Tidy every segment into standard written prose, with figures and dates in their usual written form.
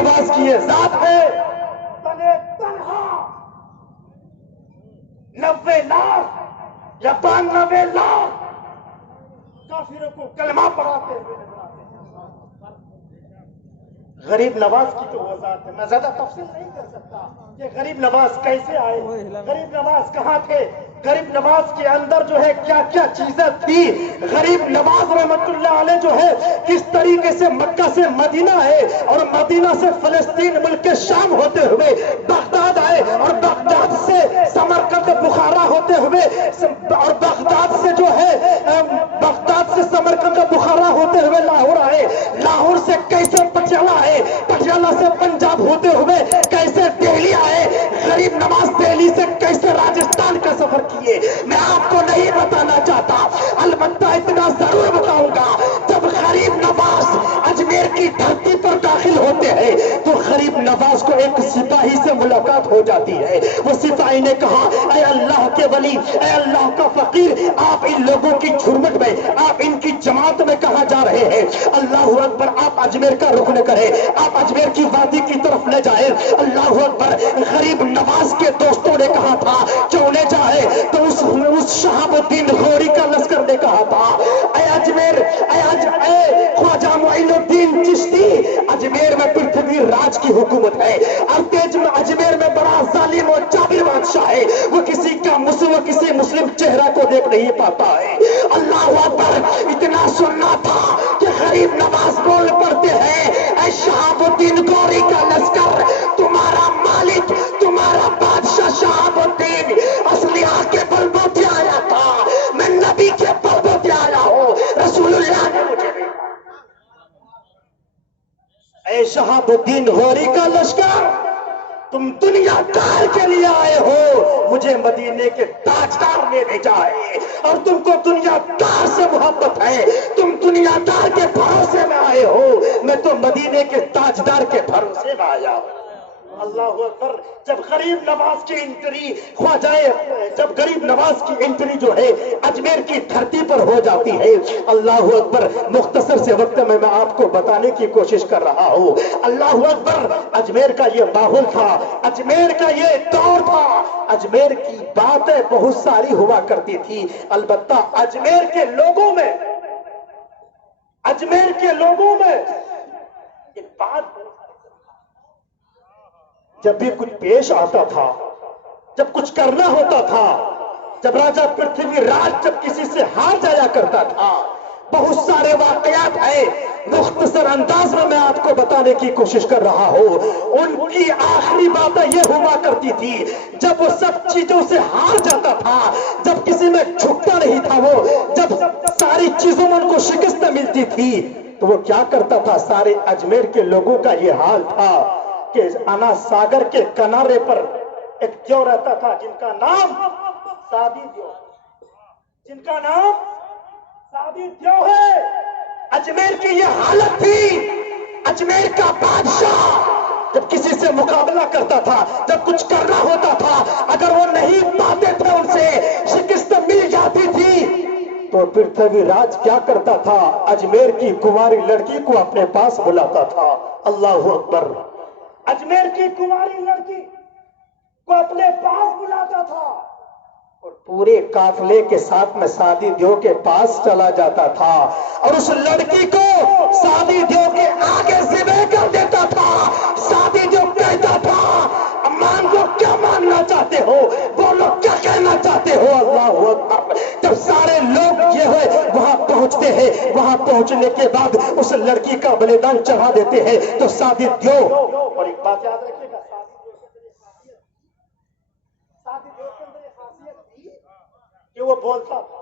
نواز کی یہ ذات ہے، تنے تنہا 90 لاکھ یا 92 لاکھ کافروں کو کلمہ پڑھاتے ہوئے نظر آتے ہیں۔ غریب نواز کی تو وہ ذات ہے، میں زیادہ تفصیل نہیں کر سکتا کہ غریب نواز کیسے آئے، غریب نواز کہاں تھے، غریب نواز کے اندر جو ہے کیا کیا چیزیں تھی، غریب نواز رحمت اللہ علیہ جو ہے کس طریقے سے مکہ سے مدینہ آئے اور مدینہ سے فلسطین ملک کے شام ہوتے ہوئے بغداد آئے اور بغداد سے سمرقند بخارا ہوتے ہوئے اور بغداد سے جو ہے بغداد سے سمرقند بخارا ہوتے ہوئے لاہور آئے، لاہور سے کیسے پٹیالہ آئے، پٹیالہ سے پنجاب ہوتے ہوئے کیسے دہلی آئے، غریب نواز دہلی سے کیسے راجستھان کا سفر کیے، میں آپ کو نہیں بتانا چاہتا، البتہ اتنا ضرور بتاؤں گا، جب غریب نواز اجمیر کی دھرتی پر داخل ہوتے ہیں تو غریب نواز کو ایک سپاہی سے ملاقات ہو جاتی ہے، وہ سپاہی نے کہا اے اللہ کے ولی، اے اللہ کا فقیر، آپ ان لوگوں کی جھرمٹ میں، آپ ان کی جماعت میں کہاں جا رہے ہیں؟ اللہ اکبر، آپ اجمیر کا رخ نہ کریں، آپ اجمیر کی وادی کی طرف لے جائیں۔ اللہ اکبر، غریب نواز کے دوستوں نے کہا تھا کیوں لے جائے تو اس شہاب الدین غوری کا لشکر نے کہا تھا اے اجمیر، اے خواجہ معین الدین چشتی، اجمیر میں پرتھوی راج کی حکومت ہے، اجمیر میں بڑا ظالم و جابر بادشاہ ہے، وہ کسی مسلم چہرہ کو دیکھ نہیں پاتا ہے۔ اللہ اکبر، اتنا سننا تھا کہ غریب نواز بول پڑتے ہیں اے شہاب الدین غوری کا لشکر، تمہارا مالک، تمہارا بادشاہ شہاب الدین اصلی آگ کے بل بوتے آیا تھا، میں نبی کے بل بوتے آیا ہوں، رسول اللہ نے مجھے بھی اے شہاب الدین غوری کا لشکر، تم دنیا دار کے لیے آئے ہو، مجھے مدینے کے تاجدار نے بھیجا ہے اور تم کو دنیا دار سے محبت ہے، تم دنیا دار کے بھروسے میں آئے ہو، میں تو مدینے کے تاجدار کے بھروسے میں آیا ہوں۔ اللہ اکبر، جب غریب نواز کی انٹری جب غریب نواز کی انٹری جو ہے اجمیر کی دھرتی پر ہو جاتی ہے، اللہ اکبر، مختصر سے وقت میں آپ کو بتانے کی کوشش کر رہا ہوں۔ اللہ اکبر، اجمیر کا یہ ماحول تھا، اجمیر کا یہ دور تھا، اجمیر کی باتیں بہت ساری ہوا کرتی تھی، البتہ اجمیر کے لوگوں میں ایک بات، جب بھی کچھ پیش آتا تھا، جب کچھ کرنا ہوتا تھا، جب راجہ پرتھوی راج جب کسی سے ہار جایا کرتا تھا، بہت سارے واقعات ہیں، مختصر انداز میں آپ کو بتانے کی کوشش کر رہا ہوں۔ ان کی آخری باتیں یہ ہوا کرتی تھی، جب وہ سب چیزوں سے ہار جاتا تھا، جب کسی میں جھکتا نہیں تھا، وہ جب ساری چیزوں میں ان کو شکست ملتی تھی تو وہ کیا کرتا تھا؟ سارے اجمیر کے لوگوں کا یہ حال تھا کہ انا ساگر کے کنارے پر ایک دیو رہتا تھا جن کا نام سادی دیو ہے۔ اجمیر کی یہ حالت تھی، اجمیر کا بادشاہ جب کسی سے مقابلہ کرتا تھا، جب کچھ کرنا ہوتا تھا، اگر وہ نہیں پاتے تھے، ان سے شکست مل جاتی تھی تو پرتھوی راج کیا کرتا تھا؟ اجمیر کی کماری لڑکی کو اپنے پاس بلاتا تھا۔ اللہ اکبر، اجمیر کی کماری لڑکی کو اپنے پاس بلاتا تھا اور پورے قافلے کے ساتھ میں سادی دیو کے پاس چلا جاتا تھا اور اس لڑکی کو سادی دیو کے آگے ذبح کر دیتا تھا۔ سادی دیو کہتا تھا امان کو کیا ماننا چاہتے ہو، بولو کیا کہنا چاہتے ہو؟ اللہ اکبر، جب سارے لوگ یہ ہے وہاں پہنچتے ہیں، وہاں پہنچنے کے بعد اس لڑکی کا بلیدان چڑھا دیتے ہیں تو سادی دیو، اور ایک بات یاد رکھیے گا، سادی دیو کے اندر یہ خاصیت تھی کہ وہ بولتا تھا،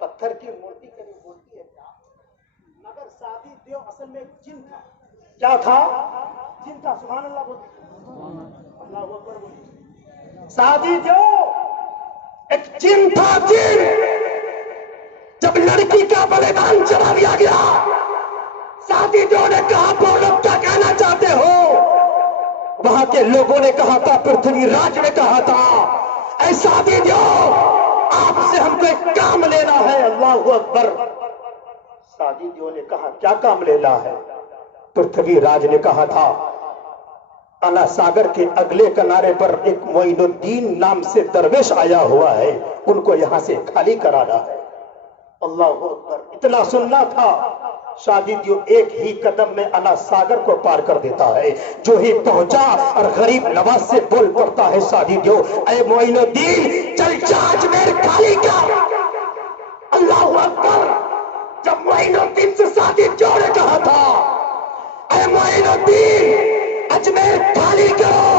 پتھر کی مورتی کبھی بولتی ہے کیا؟ مگر سادی دیو اصل میں جن تھا۔ کیا تھا؟ جن تھا۔ سبحان اللہ بولتے، اللہ اکبر بولتے، سادی دیو ایک جن تھا، جن۔ جب لڑکی کا بلیدان چڑھا دیا گیا، سادی دیو نے کہا بولو کیا کہنا چاہتے ہو؟ وہاں کے لوگوں نے کہا تھا، پرتھوی راج نے کہا تھا اے سادی دیو، آپ سے ہم کو ایک کام لینا ہے۔ اللہ اکبر، سعدی دیو نے کہا کیا کام لینا ہے؟ پرتھوی راج نے کہا تھا انا ساگر کے اگلے کنارے پر ایک معین الدین نام سے درویش آیا ہوا ہے، ان کو یہاں سے خالی کرانا ہے۔ اللہ اکبر! اتنا سننا تھا، شادی دیو ایک ہی قدم میں انا ساگر کو پار کر دیتا ہے۔ جو ہی پہنچا اور غریب نواز سے بول پڑتا ہے شادی دیو اے معین الدین چل چاچ میرے خالی کر۔ اللہ اکبر! جب معین الدین سے شادی دیو نے کہا تھا اے معین الدین اجمیر خالی کرو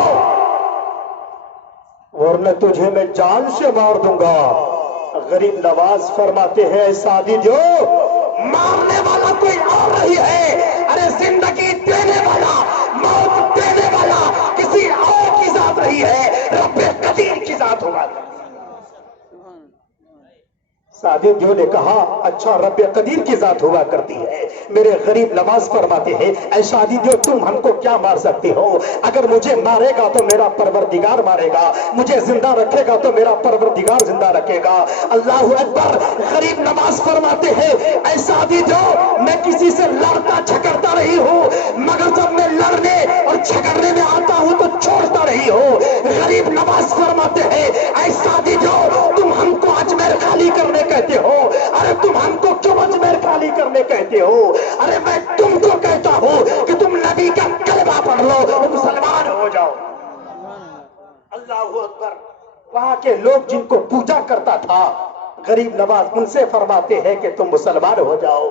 ورنہ تجھے میں جان سے مار دوں گا، غریب نواز فرماتے ہیں شادی جو مارنے والا کوئی اور نہیں ہے، ارے زندگی دینے والا، موت دینے والا کسی اور کی ذات نہیں ہے، رب قدیر کی ذات ہوگا۔ شادی جو نے کہا اچھا رب قدیر کی ذات ہوا کرتی ہے۔ میرے غریب نواز فرماتے ہیں اے شادی جو تم ہم کو کیا مار سکتے ہو؟ اگر مجھے مارے گا تو میرا پروردگار مارے گا، مجھے زندہ رکھے گا تو میرا پروردگار زندہ رکھے گا۔ اللہ اکبر! غریب نواز فرماتے ہیں اے شادی جو میں کسی سے لڑتا جھگڑتا نہیں ہوں، مگر جب میں لڑنے اور جھگڑنے میں آتا ہوں تو چھوڑتا نہیں ہوں۔ غریب نواز فرماتے ہیں اے شادی جو تم ہم کو اجمیر خالی کرنے کہتے ہو، ارے تم ہم کو کیوں اجمیر خالی کرنے کہتے ہو؟ ارے میں تم کو کہتا ہوں کہ تم نبی کا کلمہ پڑھ لو اور مسلمان ہو جاؤ۔ اللہ اکبر! وہاں کے لوگ جن کو پوجا کرتا تھا غریب نواز ان سے فرماتے ہیں کہ تم مسلمان ہو جاؤ،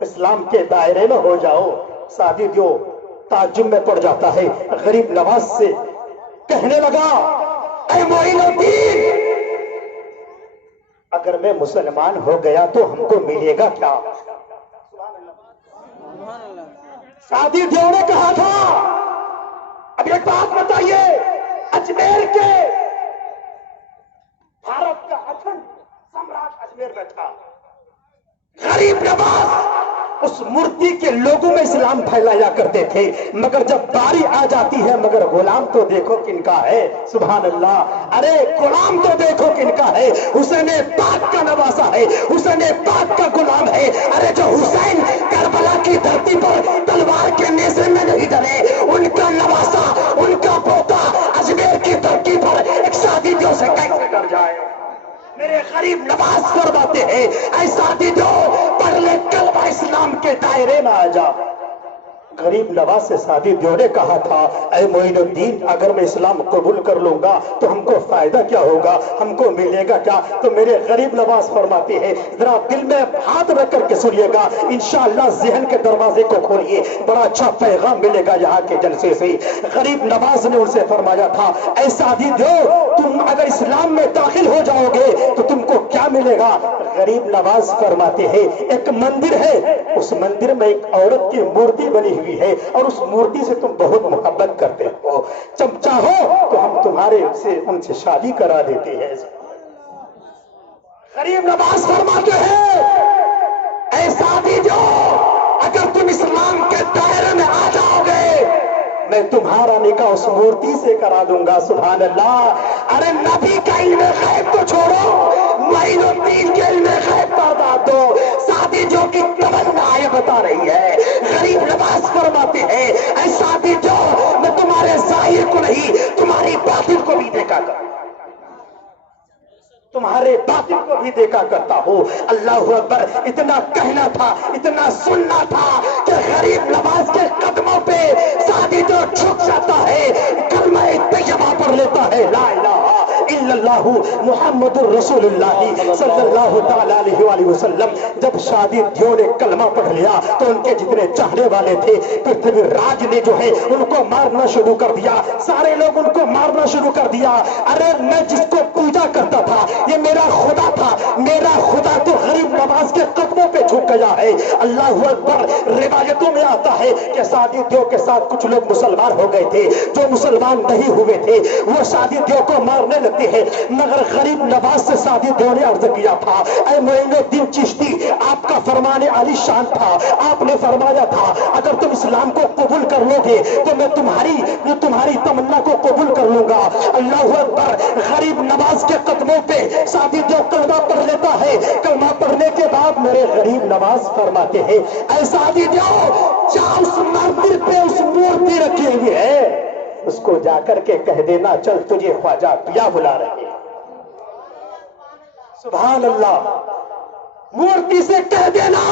اسلام کے دائرے میں ہو جاؤ۔ شادی جو تعجب میں پڑ جاتا ہے، غریب نواز سے کہنے لگا اے معین الدین اگر میں مسلمان ہو گیا تو ہم کو ملے گا کیا؟ شادی دیو نے کہا تھا اب ایک بات بتائیے، اجمیر کے بھارت کا اکھنڈ سمراٹ اجمیر میں تھا، غریب نواز اس مورتی کے لوگوں میں اسلام پھیلایا کرتے تھے، مگر جب باری آ جاتی ہے مگر غلام تو دیکھو کن کا ہے، سبحان اللہ! ارے غلام تو دیکھو کن کا ہے، حسین پاک کا نواسا ہے، حسین پاک کا غلام ہے۔ ارے جو حسین کربلا کی دھرتی پر تلوار کے نیزے میں نہیں ڈلے، ان کا نواسا، ان کا پوتا اجمیر کی دھرتی پر ایک شادی دیو سے کیسے ڈر جائے؟ میرے غریب نواز فرماتے ہیں اے شادی جو پڑھ لے کلمہ اسلام کے دائرے میں آ جا۔ غریب نواز سے شادی دیو نے کہا تھا اے معین الدین اگر میں اسلام قبول کر لوں گا تو ہم کو فائدہ کیا ہوگا، ہم کو ملے گا کیا؟ تو میرے غریب نواز فرماتے ہیں ذرا دل میں ہاتھ رکھ کر کے سنیے گا، انشاءاللہ ذہن کے دروازے کو کھولیے، بڑا اچھا پیغام ملے گا یہاں کے جلسے سے۔ غریب نواز نے ان سے فرمایا تھا اے شادی دیو تم اگر اسلام میں داخل ہو جاؤ گے تو تم کو کیا ملے گا؟ غریب نواز فرماتے ہیں ایک مندر ہے، اس مندر میں ایک عورت کی مورتی بنی ہوئی ہے اور اس مورتی سے تم بہت محبت کرتے ہو، جب چاہو تو ہم تمہارے ان سے شادی کرا دیتے ہیں۔ غریب نواز فرماتے ہیں اے شادی جو اگر تم اسلام کے دائرے میں آ جاؤ گے میں تمہارا نکاح اس مورتی سے کرا دوں گا، سبحان اللہ! ارے نبی کا علم غیب تو چھوڑو، معین الدین کے علم غیب پر بات دو، شادی جو کی تمنا یہ بتا رہی ہے۔ غریب نواز فرماتے ہیں اے شادی جو میں تمہارے ظاہر کو نہیں تمہاری باطن کو بھی دیکھا کروں، تمہارے باطن کو بھی دیکھا کرتا ہوں۔ اللہ اکبر! اتنا کہنا تھا، اتنا سننا تھا کہ غریب نواز کے قدموں پہ شادی جو جھک جاتا ہے، کلمہ طیبہ پڑھ لیتا ہے لا الہ الا اللہ محمد الرسول اللہ صلی اللہ تعالی علیہ وآلہ وسلم۔ جب شادی دیو نے کلمہ پڑھ لیا تو ان کے جتنے چاہنے والے تھے پرتھوی راج نے جو ہے ان کو مارنا شروع کر دیا، سارے لوگ ان کو مارنا شروع کر دیا۔ ارے میں جس کو پوجا کرتا تھا یہ میرا خدا تھا، میرا خدا تو غریب نواز کے قدموں پہ جھک گیا ہے۔ اللہ اکبر! روایتوں میں آتا ہے کہ شادی دیو کے ساتھ کچھ لوگ مسلمان ہو گئے تھے، جو مسلمان نہیں ہوئے تھے وہ شادی دیو کو مارنے لگتے ہیں، مگر غریب نواز سے شادی دیو نے عرض کیا تھا اے معین الدین چشتی آپ کا فرمان عالی شان تھا، آپ نے فرمایا تھا اگر تم اسلام کو قبول کر لو گے تو میں تمہاری تمنا کو قبول کر لوں گا۔ اللہ اکبر! غریب نواز کے قدموں پہ شادی جو کلمہ پڑھ لیتا ہے، کلمہ پڑھنے کے بعد میرے میرے غریب نواز فرماتے ہیں اے سعدی دیو جا اس مندر پہ اس مورتی رکھی ہوئی ہے اس کو جا کر کے کہہ دینا چل تجھے خواجہ پیا بلا رہے ہیں. سبحان اللہ. مورتی سے کہہ دینا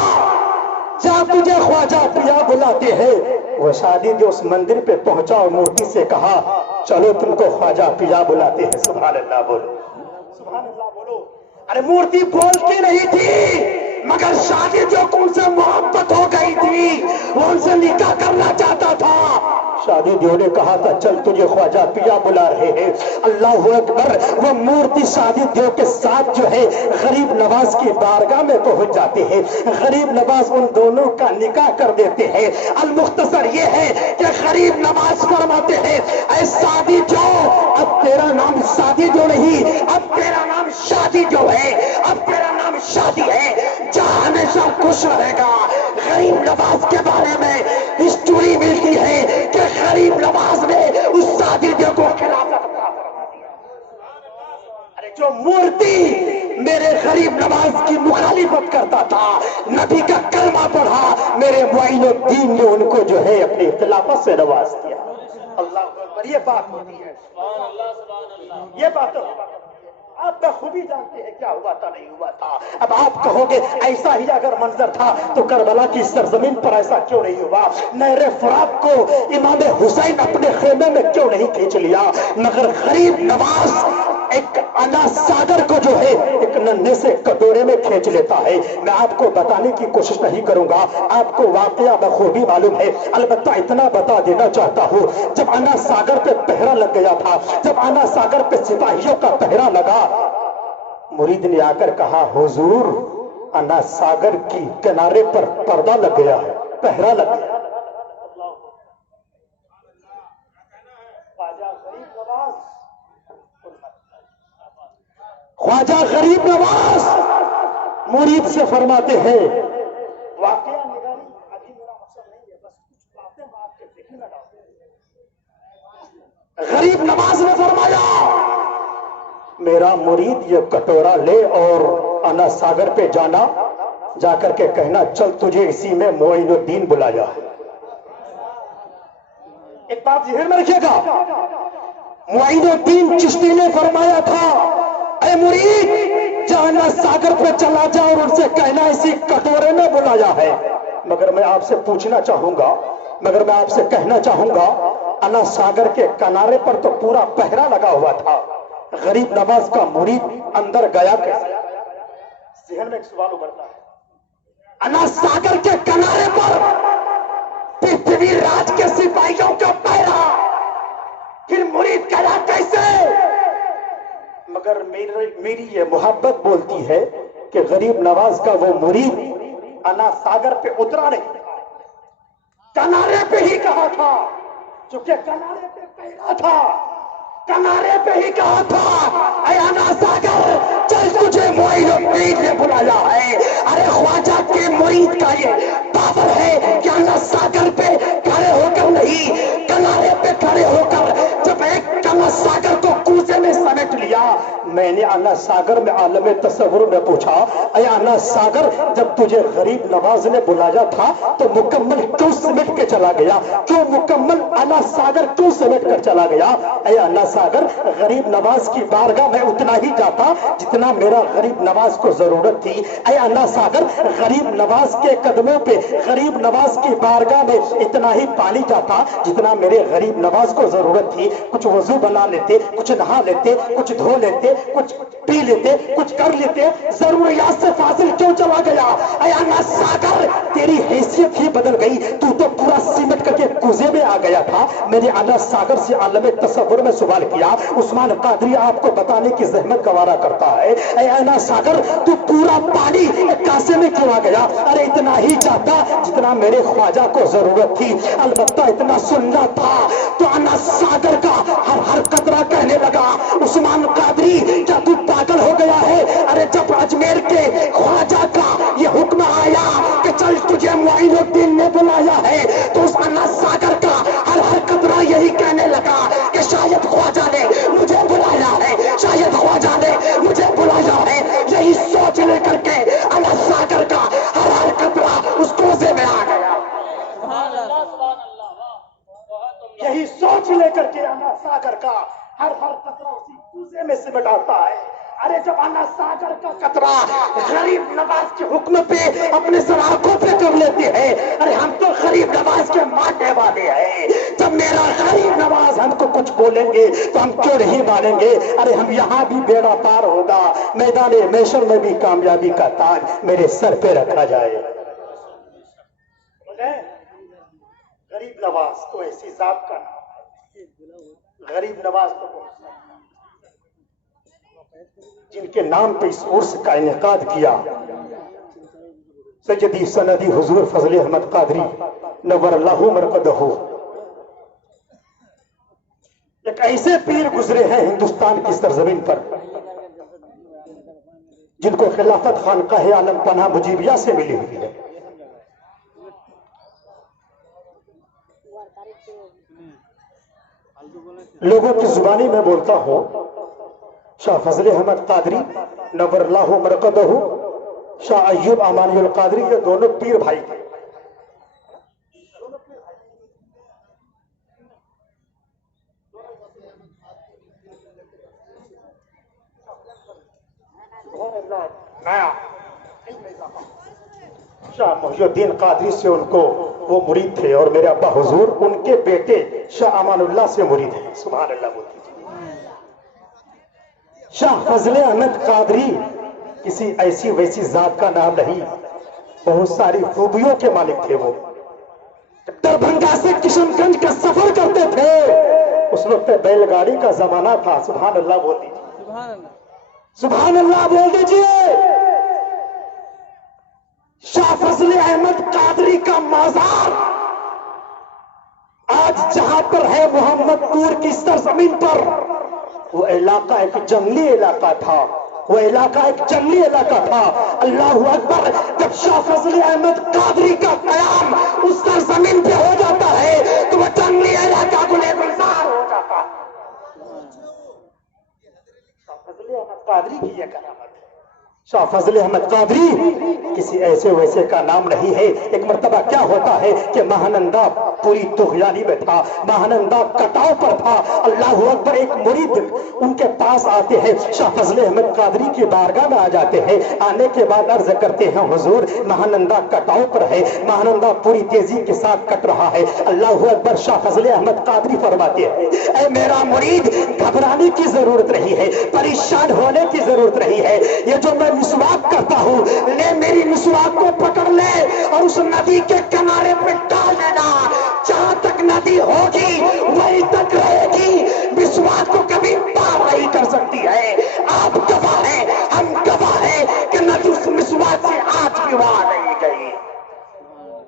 جا تجھے خواجہ پیا بلاتے ہیں. وہ شادی جو اس مندر پہ پہنچا اور مورتی سے کہا چلو تم کو خواجہ پیا بلاتے ہیں. سبحان اللہ بولو, سبحان اللہ بولو. ارے مورتی بولتی نہیں تھی مگر شادی جو ان سے محبت ہو گئی تھی وہ ان سے نکاح کرنا چاہتا تھا. شادی دیو نے کہا تھا چل تجھے خواجہ پیا بلا رہے ہیں. اللہ اکبر. وہ مورتی شادی دیو کے ساتھ جو ہے غریب نواز کی بارگاہ میں پہنچ جاتے ہیں. غریب نواز ان دونوں کا نکاح کر دیتے ہیں. المختصر یہ ہے کہ غریب نواز فرماتے ہیں اے شادی جو اب تیرا نام شادی جو نہیں اب تیرا نام شادی جو ہے اب تیرا نام شادی ہے. جہاں ہمیشہ خوش رہے گا. غریب نواز کے بارے میں ہسٹوری ملتی ہے کہ غریب نواز نے اس شادی دیو کو خلافت عطا فرما دیا. ارے جو مورتی میرے غریب نواز کی مخالفت کرتا تھا نبی کا کلمہ پڑھا میرے معین الدین نے ان کو جو ہے اپنی خلافت سے نواز دیا. اللہ اکبر. یہ بات ہوتی ہے, یہ بات آپ بخوبی جانتے ہیں کیا ہوا تھا نہیں ہوا تھا. اب آپ کہو گے ایسا ہی اگر منظر تھا تو کربلا کی سرزمین پر ایسا کیوں نہیں ہوا. نہر فرات کو امام حسین اپنے خیمے میں کیوں نہیں کھینچ لیا. مگر غریب نواز ایک انا ساگر کو جو ہے ایک ننھے سے کٹورے میں کھینچ لیتا ہے. میں آپ کو بتانے کی کوشش نہیں کروں گا, آپ کو واقعہ بخوبی معلوم ہے. البتہ اتنا بتا دینا چاہتا ہوں جب انا ساگر پہ پہرا لگ گیا تھا, جب انا ساگر پہ سپاہیوں کا پہرا لگا, مرید نے آ کر کہا حضور انا ساگر کی کنارے پر پردہ لگ گیا ہے, پہرا لگ گیا. خواجہ غریب نواز مرید سے فرماتے ہیں واقعہ نگاری ابھی میرا مقصد نہیں ہے, بس کچھ باتیں میں آپ کے ذہن میں ڈالتا ہوں. غریب نواز نے فرمایا میرا مرید یہ کٹورا لے اور انا ساگر پہ جانا, جا کر کے کہنا چل تجھے اسی میں معین الدین بلایا. ایک بات ذہن میں رکھیے گا, معین الدین چشتی نے فرمایا تھا اے مرید جانا ساگر پہ چلا جا اور ان سے کہنا اسی کٹورے میں بلایا ہے. مگر میں آپ سے پوچھنا چاہوں گا, مگر میں آپ سے کہنا چاہوں گا انا ساگر کے کنارے پر تو پورا پہرا لگا ہوا تھا, غریب نواز کا مرید اندر گیا کیسے؟ ذہن میں ایک سوال ابھرتا ہے. انا ساگر کے کنارے پر پرتھوی راج کے سپاہیوں کا پہرا, پھر مرید گیا کیسے؟ مگر میری یہ محبت بولتی ہے کہ غریب نواز کا وہ مرید انا ساگر پہ اترا نہیں, کنارے پہ ہی کہا تھا, چونکہ کنارے پہ پہرا تھا, کنارے پہ ہی کہا تھا اے انا ساگر چل تجھے معین الدین نے بلایا ہے. ارے خواجہ کے مرید کا یہ پاور ہے کہ انا ساگر پہ کھڑے ہو کر نہیں, کنارے پہ کھڑے ہو کر جب ایک انا ساگر کو کوزے میں سمیٹ لیا. میں نے انا ساگر میں عالم تصور میں پوچھا اے انا ساگر جب تجھے غریب نواز نے بلایا تھا تو مکمل کیوں سمیٹ کے چلا گیا, کیوں مکمل انا ساگر کیوں سمیٹ کر چلا گیا؟ اے انا ساگر غریب نواز کی بارگاہ میں اتنا ہی جاتا جتنا میرا غریب نواز کو ضرورت تھی. اے انا ساگر غریب نواز کے قدموں پہ غریب نواز کی بارگاہ میں اتنا ہی پانی جاتا جتنا میرے غریب نواز کو ضرورت تھی. کچھ وضو بنا لیتے, کچھ نہا لیتے, کچھ دھو لیتے, کچھ پی لیتے, کچھ کر لیتے, ضروریات سے فاصل کیوں چلا گیا؟ اے انا ساگر تیری حیثیت ہی بدل گئی, تو پورا سیمٹ کر کے کوزے میں آ گیا تھا. میں نے انا ساگر سے عالم تصور میں سوال کیا, عثمان قادری آپ کو بتانے کی زحمت گوارا کرتا ہے اے انا ساگر تو پورا پانی کاسے میں کیوں آ گیا؟ ارے اتنا ہی چاہتا جتنا میرے خواجہ کو ضرورت تھی, البتہ اتنا سننا تھا. تو انا ساگر کا ہر قطرہ کہنے لگا عثمان قادری کیا تو پاگل ہو گیا ہے؟ ارے جب اجمیر کے خواجہ کا یہ حکم آیا کہ چل تجھے معین الدین نے بلایا ہے تو اس انا ساگر کا ہر قطرہ یہی کہنے لگا کہ شاید خواجہ نے مجھے بلایا ہے, شاید خواجہ نے مجھے بلایا ہے. یہی سوچ لے کر کے انا ساگر کا جاتا ہے. ارے جب انا ساگر کا قطرہ غریب نواز کے حکم پہ اپنے سر آنکھوں پہ کر لیتے ہیں. ارے ہم تو غریب نواز کے ماننے والے ہیں. جب میرا غریب نواز ہم کو کچھ بولیں گے تو ہم کیوں نہیں مانیں گے. ارے ہم یہاں بھی بیڑا پار ہوگا, میدان محشر میں بھی کامیابی کا تاج میرے سر پہ رکھا جائے. غریب نواز تو ایسی ذات کا نام ہے. غریب نواز تو جن کے نام پہ اس عرس کا انعقاد کیا سیدی سندی حضور فضل احمد قادری نور اللہ مرقدہ. ایک ایسے پیر گزرے ہیں ہندوستان کی سرزمین پر جن کو خلافت خانقاہ عالم پناہ مجیبیہ سے ملی ہوئی ہے. لوگوں کی زبانی میں بولتا ہوں شاہ فضل احمد قادری نور اللہ مرقدہ, شاہ ایوب امانی القادری, یہ دونوں پیر بھائی تھے. شاہ محی الدین قادری سے ان کو وہ مرید تھے اور میرے ابا حضور ان کے بیٹے شاہ امان اللہ سے مرید ہیں. سبحان اللہ بولتے. شاہ فضل احمد قادری کسی ایسی ویسی ذات کا نام نہیں, بہت ساری خوبیوں کے مالک تھے. وہ دربھنگا سے کشن گنج کا سفر کرتے تھے. اس وقت بیل گاڑی کا زمانہ تھا. سبحان اللہ بول دیجیے, سبحان اللہ بول دیجیے. شاہ فضل احمد قادری کا مزار آج جہاں پر ہے محمد پور کی سرزمین پر, وہ علاقہ ایک جنگلی علاقہ تھا. وہ علاقہ ایک جنگلی علاقہ تھا. اللہ اکبر. جب شاہ فضل احمد قادری کا قیام اس سرزمین پہ ہو جاتا ہے تو وہ جنگلی علاقہ گلے گلزار ہو جاتا ہے. شاہ فضل احمد قادری کی یہ کرامت ہے. شاہ فضل احمد قادری کسی ایسے ویسے کا نام نہیں ہے. ایک مرتبہ کیا ہوتا ہے کہ مہانندا پوری طغیانی میں تھا, مہانندا کٹاؤ پر تھا. اللہ اکبر. ایک مرید ان کے پاس آتے ہیں, شاہ فضل احمد قادری کی بارگاہ میں آ جاتے ہیں. آنے کے بعد عرض کرتے ہیں حضور مہانندا کٹاؤ پر ہے, مہانندا پوری تیزی کے ساتھ کٹ رہا ہے. اللہ اکبر. شاہ فضل احمد قادری فرماتے ہیں اے میرا مرید گھبرانے کی ضرورت نہیں ہے, پریشان ہونے کی ضرورت نہیں ہے. یہ جو میں مسواک کرتا ہوں, لے میری مسواک کو پکڑ لے اور اس ندی کے کنارے پہ ڈال دینا. جہاں تک ندی ہوگی وہیں تک رہے گی. مسواک کو کبھی پار نہیں کر سکتی ہے. آپ گواہ ہیں, ہم گواہ ہیں کہ ندی اس مسواک سے آج بھی وہاں نہیں گئی.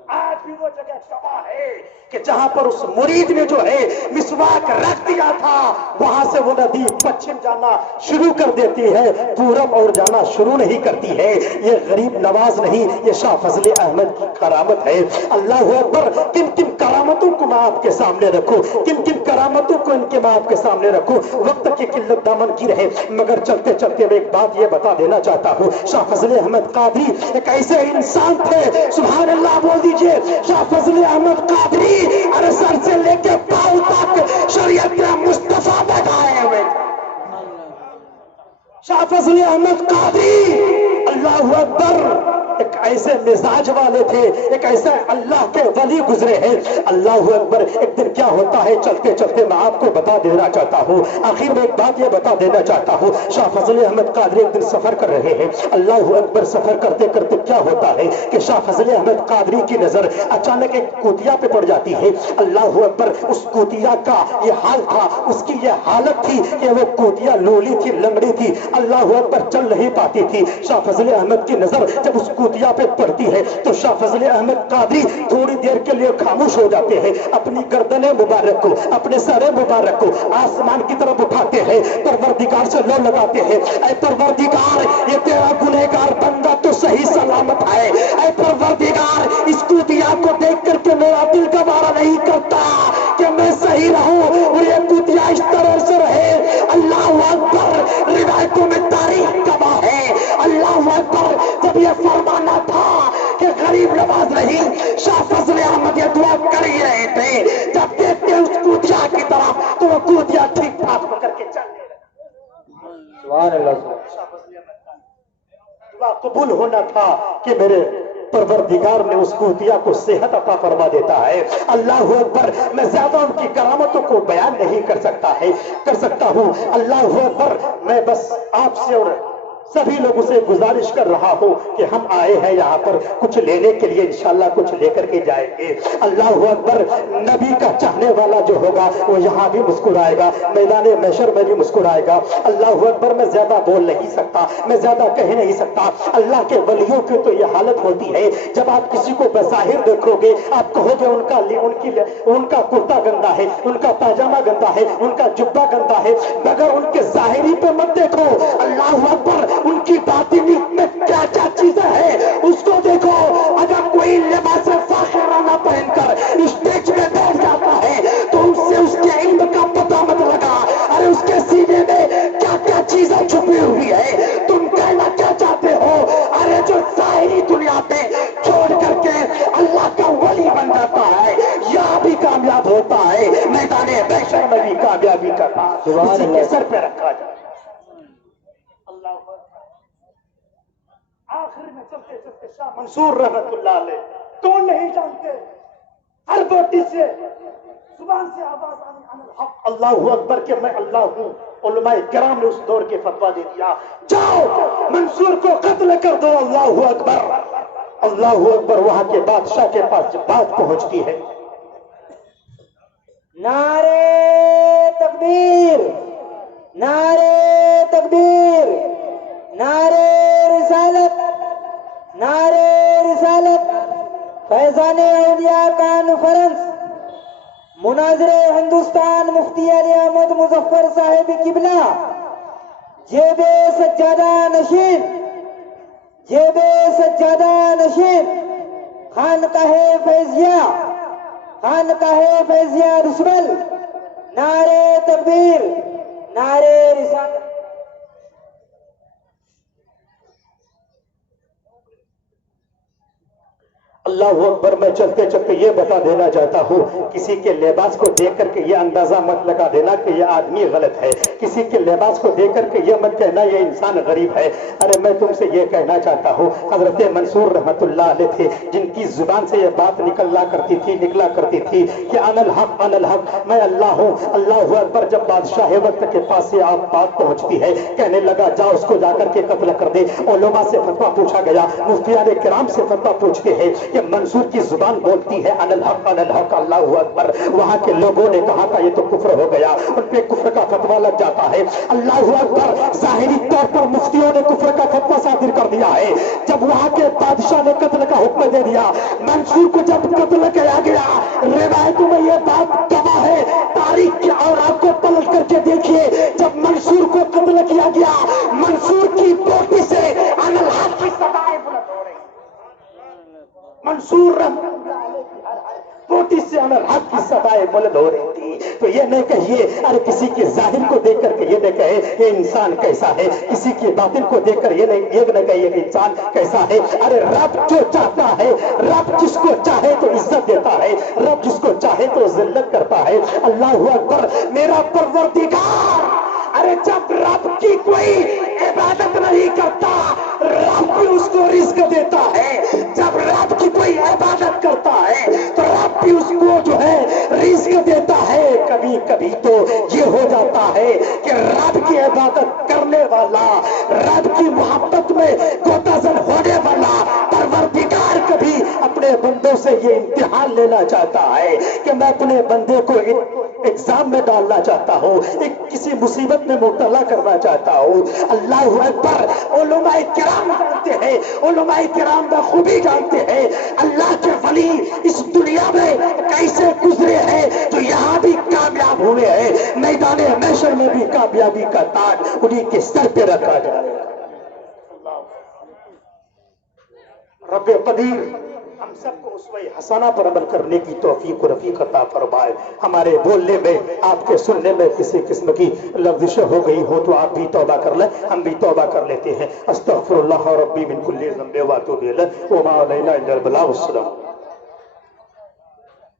آج بھی وہ جگہ گواہ ہے کہ جہاں پر اس مرید نے جو ہے مسواک رکھ دیا تھا وہاں سے وہ ندی پچھم جانا شروع کر دیتی ہے, پورب اور جانا شروع نہیں کرتی ہے. یہ غریب نواز نہیں, یہ شاہ فضل احمد کی کرامت ہے. اللہ اکبر. کن کن کرامتوں کو میں آپ کے سامنے رکھوں, کن کن کرامتوں کو ان کے میں آپ کے سامنے رکھوں. وقت کی قلت دامن کی رہے مگر چلتے چلتے میں ایک بات یہ بتا دینا چاہتا ہوں. شاہ فضل احمد قادری ایک ایسے انسان تھے, سبحان اللہ بول دیجئے. شاہ فضل احمد قادری ارے سر سے لے کے پاؤں تک شریعت مصطفیٰ بتائے ہوئے. شاہ فضل احمد قادری اللہ اکبر ایک ایسے مزاج والے تھے, ایک ایسے اللہ کے ولی گزرے ہیں. اللہ اکبر. ایک دن کیا ہوتا ہے چلتے چلتے میں آپ کو بتا دینا چاہتا ہوں. آخر میں ایک بات یہ بتا دینا چاہتا ہوں. شاہ فضل احمد قادری ایک دن سفر کر رہے ہیں. اللہ اکبر. سفر کرتے کرتے کیا ہوتا ہے کہ شاہ فضل احمد قادری کی نظر اچانک ایک کوتیا پہ پڑ جاتی ہے. اللہ اکبر. اس کوتیا کا یہ حال تھا, اس کی یہ حالت تھی کہ وہ کوتیا لولی تھی, لنگڑی تھی. اللہ اکبر. چل نہیں پاتی تھی. شاہ فضل احمد کی نظر جب اس کوتیا پہ پڑتی ہے تو شاہ فضل احمد قادری تھوڑی دیر کے لیے خاموش ہو جاتے ہیں. اپنی گردن مبارک کو, اپنے سر مبارک کو آسمان کی طرف اٹھاتے ہیں, پروردگار سے لو لگاتے ہیں اے پروردگار یہ تیرا گنہگار بندہ تو صحیح سلامت ہے. اے پروردگار اس کوتیا کو دیکھ کر کے میرا دل گوارا نہیں کرتا کہ میں صحیح رہوں اور یہ کوتیا اس طرح سے رہے. اللہ اکبر. روایتوں میں تاریخ گواہ ہے. اللہ اکبر. جب یہ فرمانا تھا کہ غریب نواز نہیں, شاہ فضل احمد یہ دعا کر ہی رہے تھے. جب دیکھتے اس کوتیا کی طرف تو وہ کوتیا ٹھیک ٹھاک پکڑ کے چلنے لگا. سبحان اللہ. دعا قبول ہونا تھا کہ میرے پروردگار نے اس کوتیا کو صحت عطا فرما دیتا ہے. اللہ اکبر. میں زیادہ ان کی کرامتوں کو بیان نہیں کر سکتا ہوں. اللہ اکبر. میں بس آپ سے اور سبھی لوگوں سے گزارش کر رہا ہوں کہ ہم آئے ہیں یہاں پر کچھ لینے کے لیے، انشاءاللہ کچھ لے کر کے جائیں گے. اللہ اکبر. نبی کا چاہنے والا جو ہوگا وہ یہاں بھی مسکرائے گا، میدان محشر میں بھی مسکرائے گا. اللہ اکبر. میں زیادہ بول نہیں سکتا، میں زیادہ کہہ نہیں سکتا. اللہ کے ولیوں کی تو یہ حالت ہوتی ہے، جب آپ کسی کو بظاہر دیکھو گے آپ کہو گے ان کا کرتا گندا ہے، ان کا پاجامہ گندا ہے، ان کا جبہ گندا ہے، مگر ان کے ظاہری پہ مت دیکھو. اللہ اکبر. ان کی باطنی میں کیا کیا چیزیں ہیں اس کو دیکھو. اگر کوئی لباس فاخرانہ پہن کر اسٹیج میں بیٹھ جاتا ہے تو اس سے اس کے علم کا پتہ مت لگا. ارے اس کے سینے میں کیا کیا چیزیں چھپی ہوئی ہے. تم کہنا کیا چاہتے ہو؟ ارے جو ظاہری دنیا پہ چھوڑ کر کے اللہ کا ولی بن جاتا ہے یہاں بھی کامیاب ہوتا ہے، میدان محشر میں بھی کامیابی کرتا اسی کے سر پہ رکھا جائے. آخر میں چلتے چلتے شاہ منصور رحمت اللہ علیہ کون نہیں جانتے، ہر بوٹی سے زبان سے آواز آنے عن الحق اللہ اکبر کہ میں اللہ ہوں. علماء کرام نے اس دور کے فتویٰ دے دیا، جاؤ منصور کو قتل کر دو. اللہ اکبر. اللہ اکبر. وہاں کے بادشاہ کے پاس جب بات پہنچتی ہے، نعرے تکبیر، نعرے تکبیر، نعرے رسالت، نعرے رسالت. فیضان اولیاء کانفرنس مناظر ہندوستان مفتی علی احمد مظفر صاحب قبلہ جیب سجادہ نشین، جیب سجادہ نشین، خانقاہ فیضیہ، خانقاہ فیضیہ رسول. نعرے تکبیر، نعرے رسالت. اللہ اکبر. میں چلتے چلتے یہ بتا دینا چاہتا ہوں، کسی کے لباس کو دیکھ کر کے یہ اندازہ مت لگا دینا کہ یہ آدمی غلط ہے. کسی کے لباس کو دیکھ کر کے یہ مت کہنا یہ انسان غریب ہے. ارے میں تم سے یہ کہنا چاہتا ہوں، حضرت منصور رحمت اللہ علیہ تھے جن کی زبان سے یہ بات نکلا کرتی تھی کہ انا الحق انا الحق، میں اللہ ہوں. اللہ اکبر. جب بادشاہ وقت کے پاس سے آپ بات پہنچتی ہے، کہنے لگا جاؤ اس کو جا کر کے قتل کر دے. علماء سے فتویٰ پوچھا گیا، مفتیان کرام سے فتویٰ پوچھتے ہیں کہ منصور کی زبان بولتی ہے انا الحق انا الحق. اللہ اکبر. وہاں کے لوگوں نے کہا تھا یہ تو کفر ہو گیا، ان پہ کفر کا فتویٰ لگ جاتا ہے. اللہ اکبر. ظاہری طور پر مفتیوں نے کفر کا فتویٰ صادر کر دیا ہے. جب وہاں کے بادشاہ نے قتل کا حکم دے دیا، منصور کو جب قتل کیا گیا، روایتوں میں یہ بات گواہ ہے، تاریخ کی اور آپ کو پلٹ کر کے دیکھیے، جب منصور کو قتل کیا گیا منصور کی بوٹی سے انا الحق کی صدائیں بلند ہو رہی. منصور بوٹی سے انا الحق کی صدائیں بلند ہو رہی تھی. تو یہ نہ کہیے، ارے کسی کے ظاہر کو دیکھ کر کے یہ نہ کہے یہ انسان کیسا ہے، کسی کی باطن کو دیکھ کر یہ نہ کہیے کہ انسان کیسا ہے. ارے رب جو چاہتا ہے، رب جس کو چاہے تو عزت دیتا ہے، رب جس کو چاہے تو ذلت کرتا ہے. اللہ اکبر. میرا پروردگار، ارے جب رب کی کوئی عبادت نہیں کرتا رب بھی اس کو رزق دیتا ہے. جب رب کی کوئی عبادت کرتا ہے تو رب بھی اس کو جو ہے رزق دیتا ہے. کبھی کبھی تو یہ ہو جاتا ہے کہ رب کی عبادت کرنے والا، رب کی محبت میں گوتازن ہونے والا پروردگار کبھی اپنے بندوں سے یہ امتحان لینا چاہتا ہے کہ میں اپنے بندے کو ایگزام میں ڈالنا چاہتا ہوں، کسی مصیبت میں مبتلا کرنا چاہتا ہوں. اللہ اکبر. علماء کرام جانتے ہیں، علماء کرام بخوبی جانتے ہیں اللہ کے ولی اس دنیا میں کیسے گزرے ہیں جو یہاں بھی کامیاب ہوئے ہیں، میدان محشر میں بھی کامیابی کا تاج انہیں کے سر پہ رکھا جائے. رب قدیر ہم سب کو اسوہ حسنہ پر عمل کرنے کی توفیق و رفیق عطا فرمائے. ہمارے بولنے میں، آپ کے سننے میں کسی قسم کی لغزش ہو گئی ہو تو آپ بھی توبہ کر لیں، ہم بھی توبہ کر لیتے ہیں. استغفر اللہ ربی من کل ذنب و اتوب الیہ وما علینا الا البلاغ. السلام.